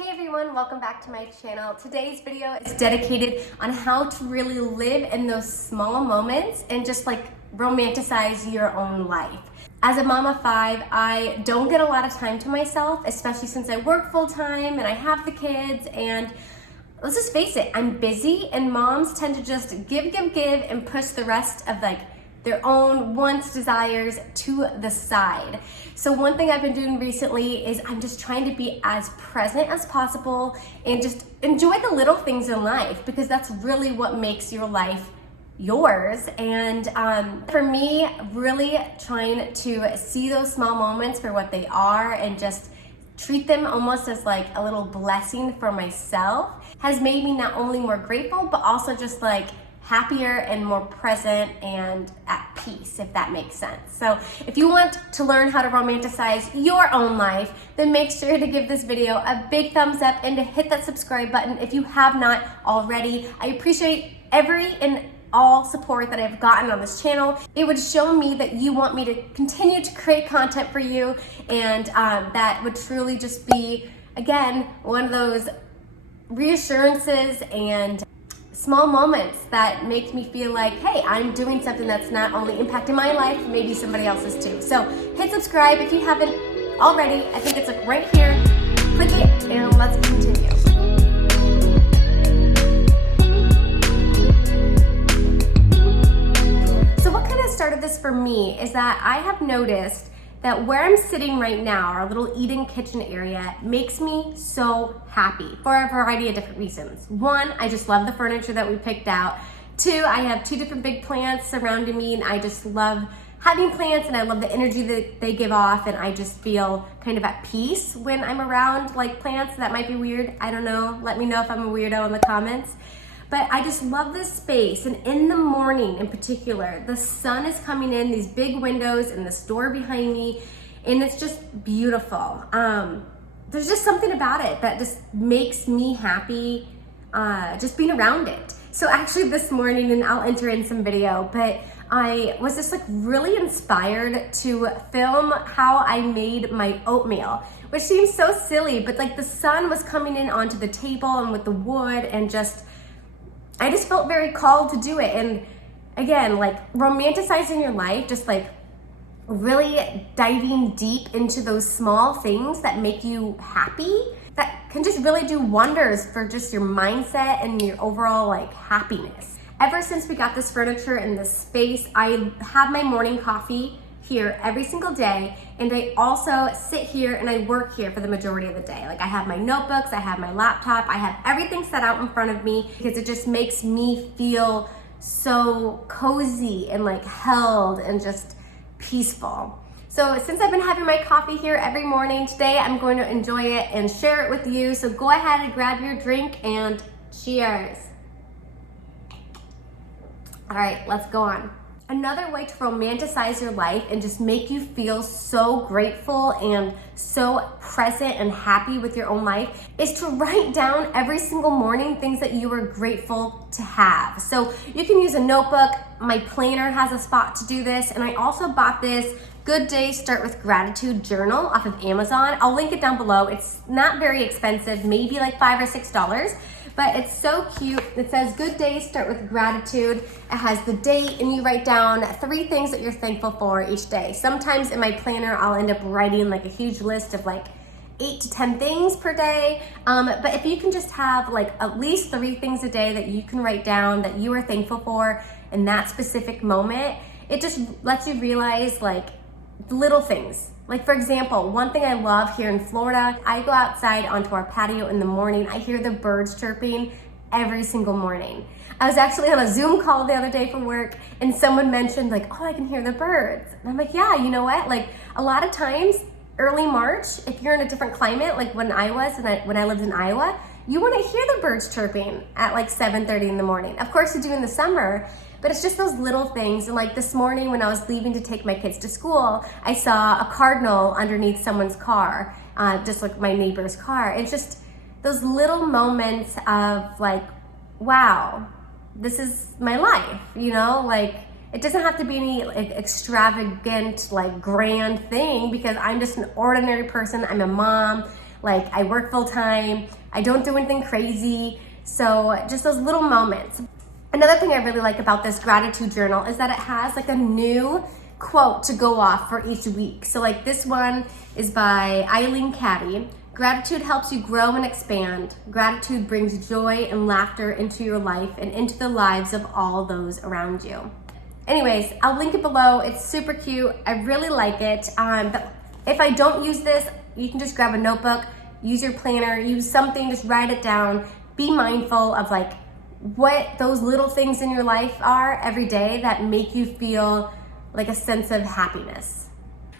Hey everyone, welcome back to my channel. Today's video is dedicated on how to really live in those small moments and just like romanticize your own life. As a mom of 5, I don't get a lot of time to myself, especially since I work full time and I have the kids, and let's just face it, I'm busy, and moms tend to just give and push the rest of like their own wants, desires to the side. So one thing I've been doing recently is I'm just trying to be as present as possible and just enjoy the little things in life, because that's really what makes your life yours. And for me, really trying to see those small moments for what they are and just treat them almost as like a little blessing for myself has made me not only more grateful, but also just like happier and more present and at peace, if that makes sense. So if you want to learn how to romanticize your own life, then make sure to give this video a big thumbs up and to hit that subscribe button if you have not already. I appreciate every and all support that I've gotten on this channel. It would show me that you want me to continue to create content for you, and that would truly just be, again, one of those reassurances and small moments that make me feel like, hey, I'm doing something that's not only impacting my life, maybe somebody else's too. So hit subscribe if you haven't already. I think it's like right here. Click it and let's continue. So what kind of started this for me is that I have noticed that where I'm sitting right now, our little eat-in kitchen area, makes me so happy for a variety of different reasons. One, I just love the furniture that we picked out. Two, I have 2 different big plants surrounding me, and I just love having plants, and I love the energy that they give off, and I just feel kind of at peace when I'm around like plants. That might be weird, I don't know. Let me know if I'm a weirdo in the comments. But I just love this space, and in the morning in particular, the sun is coming in, these big windows and this door behind me, and it's just beautiful. There's just something about it that just makes me happy, just being around it. So actually this morning, and I'll enter in some video, but I was just like really inspired to film how I made my oatmeal, which seems so silly, but like the sun was coming in onto the table and with the wood, and I just felt very called to do it. And again, like romanticizing your life, just like really diving deep into those small things that make you happy, that can just really do wonders for just your mindset and your overall like happiness. Ever since we got this furniture in this space, I have my morning coffee here every single day, and I also sit here and I work here for the majority of the day. Like I have my notebooks, I have my laptop, I have everything set out in front of me, because it just makes me feel so cozy and like held and just peaceful. So since I've been having my coffee here every morning, today I'm going to enjoy it and share it with you. So go ahead and grab your drink and cheers. All right, let's go on. Another way to romanticize your life and just make you feel so grateful and so present and happy with your own life is to write down every single morning things that you are grateful to have. So you can use a notebook. My planner has a spot to do this, and I also bought this Good Day Start with Gratitude journal off of Amazon. I'll link it down below. It's not very expensive, maybe like $5 or $6. But it's so cute. It says, good day, start with gratitude. It has the date, and you write down 3 things that you're thankful for each day. Sometimes in my planner, I'll end up writing like a huge list of like 8 to 10 things per day. But if you can just have like at least 3 things a day that you can write down that you are thankful for in that specific moment, it just lets you realize like little things. Like for example, one thing I love here in Florida, I go outside onto our patio in the morning. I hear the birds chirping every single morning. I was actually on a Zoom call the other day for work, and someone mentioned like, oh, I can hear the birds. And I'm like, yeah, you know what? Like a lot of times, early March, if you're in a different climate, like when I was, and when I lived in Iowa, you want to hear the birds chirping at like 7:30 in the morning. Of course you do in the summer, but it's just those little things. And like this morning when I was leaving to take my kids to school, I saw a cardinal underneath someone's car, just like my neighbor's car. It's just those little moments of like, wow, this is my life, you know? Like it doesn't have to be any like extravagant, like grand thing, because I'm just an ordinary person. I'm a mom. Like I work full time, I don't do anything crazy. So just those little moments. Another thing I really like about this gratitude journal is that it has like a new quote to go off for each week. So like this one is by Eileen Caddy. Gratitude helps you grow and expand. Gratitude brings joy and laughter into your life and into the lives of all those around you. Anyways, I'll link it below. It's super cute. I really like it. But if I don't use this, you can just grab a notebook, use your planner, use something, just write it down. Be mindful of like what those little things in your life are every day that make you feel like a sense of happiness.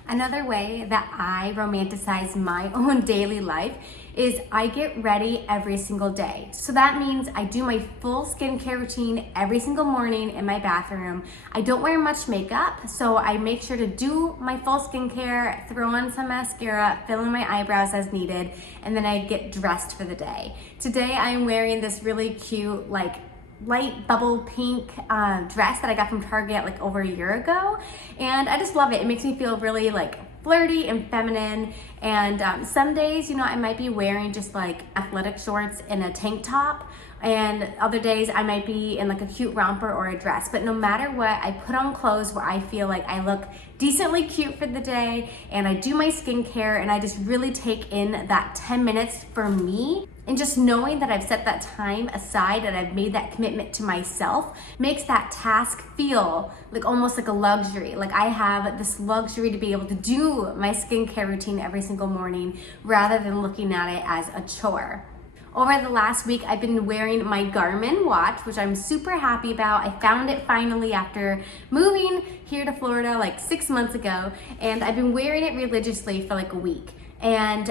Another way that I romanticize my own daily life is I get ready every single day. So that means I do my full skincare routine every single morning in my bathroom. I don't wear much makeup, so I make sure to do my full skincare, throw on some mascara, fill in my eyebrows as needed, and then I get dressed for the day. Today I'm wearing this really cute, like light bubble pink dress that I got from Target like over a year ago, and I just love it. It makes me feel really like flirty and feminine, and some days, you know, I might be wearing just like athletic shorts and a tank top, and other days I might be in like a cute romper or a dress. But no matter what, I put on clothes where I feel like I look decently cute for the day, and I do my skincare, and I just really take in that 10 minutes for me. And just knowing that I've set that time aside and I've made that commitment to myself makes that task feel like almost like a luxury. Like I have this luxury to be able to do my skincare routine every single morning rather than looking at it as a chore. Over the last week, I've been wearing my Garmin watch, which I'm super happy about. I found it finally after moving here to Florida like 6 months ago, and I've been wearing it religiously for like a week. And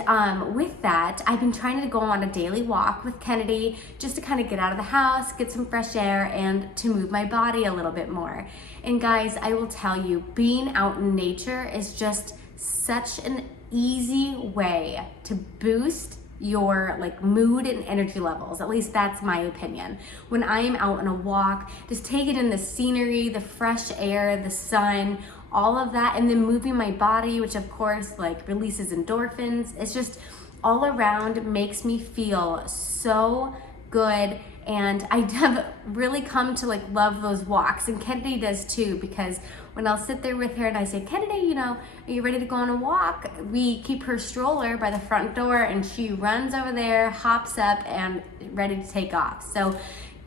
with that, I've been trying to go on a daily walk with Kennedy just to kind of get out of the house, get some fresh air, and to move my body a little bit more. And guys, I will tell you, being out in nature is just such an easy way to boost your like mood and energy levels. At least that's my opinion. When I am out on a walk, just taking in the scenery, the fresh air, the sun, all of that, and then moving my body, which of course like releases endorphins. It's just all around makes me feel so good, and I have really come to like love those walks, and Kennedy does too, because when I'll sit there with her and I say, Kennedy, you know, are you ready to go on a walk? We keep her stroller by the front door and she runs over there, hops up, and ready to take off. So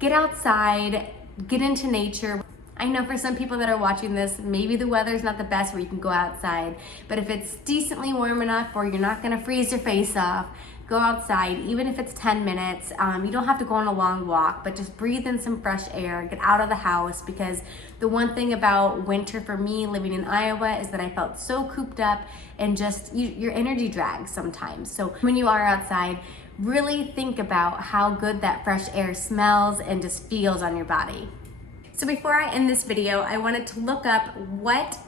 get outside, get into nature. I know for some people that are watching this, maybe the weather's not the best where you can go outside, but if it's decently warm enough or you're not gonna freeze your face off, go outside, even if it's 10 minutes. You don't have to go on a long walk, but just breathe in some fresh air, get out of the house, because the one thing about winter for me living in Iowa is that I felt so cooped up and just your energy drags sometimes. So when you are outside, really think about how good that fresh air smells and just feels on your body. So before I end this video, I wanted to look up what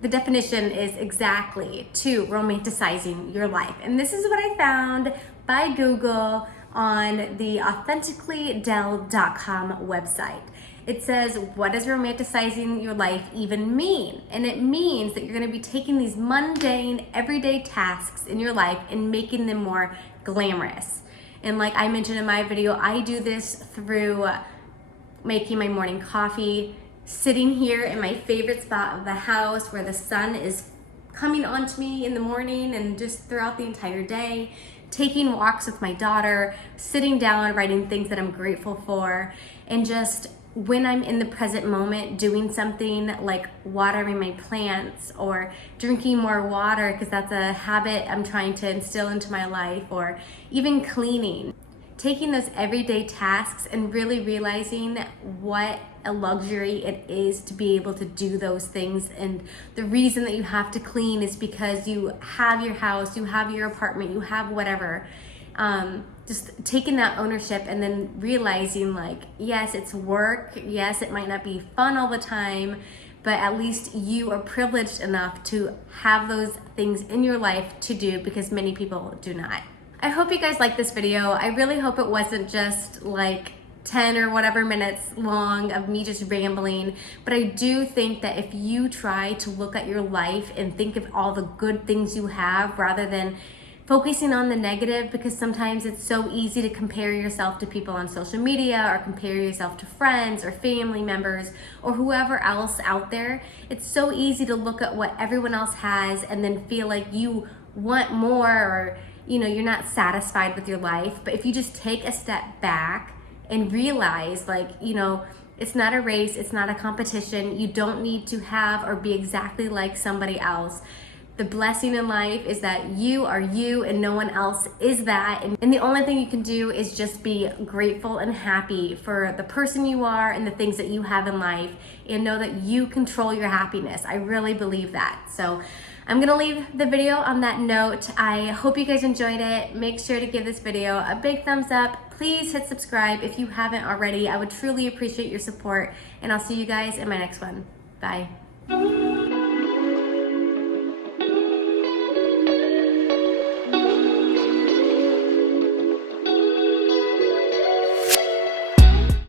the definition is exactly to romanticizing your life. And this is what I found by Google on the authenticallydell.com website. It says, what does romanticizing your life even mean? And it means that you're gonna be taking these mundane, everyday tasks in your life and making them more glamorous. And like I mentioned in my video, I do this through making my morning coffee, sitting here in my favorite spot of the house where the sun is coming onto me in the morning and just throughout the entire day, taking walks with my daughter, sitting down, writing things that I'm grateful for, and just when I'm in the present moment doing something like watering my plants or drinking more water, because that's a habit I'm trying to instill into my life, or even cleaning. Taking those everyday tasks and really realizing what a luxury it is to be able to do those things. And the reason that you have to clean is because you have your house, you have your apartment, you have whatever. Just taking that ownership and then realizing like, yes, it's work. Yes, it might not be fun all the time, but at least you are privileged enough to have those things in your life to do, because many people do not. I hope you guys liked this video. I really hope it wasn't just like 10 or whatever minutes long of me just rambling, but I do think that if you try to look at your life and think of all the good things you have rather than focusing on the negative, because sometimes it's so easy to compare yourself to people on social media or compare yourself to friends or family members or whoever else out there. It's so easy to look at what everyone else has and then feel like you want more, or you're not satisfied with your life. But if you just take a step back and realize, it's not a race, it's not a competition. You don't need to have or be exactly like somebody else. The blessing in life is that you are you and no one else is that. And the only thing you can do is just be grateful and happy for the person you are and the things that you have in life, and know that you control your happiness. I really believe that. So I'm gonna leave the video on that note. I hope you guys enjoyed it. Make sure to give this video a big thumbs up. Please hit subscribe if you haven't already. I would truly appreciate your support, and I'll see you guys in my next one. Bye.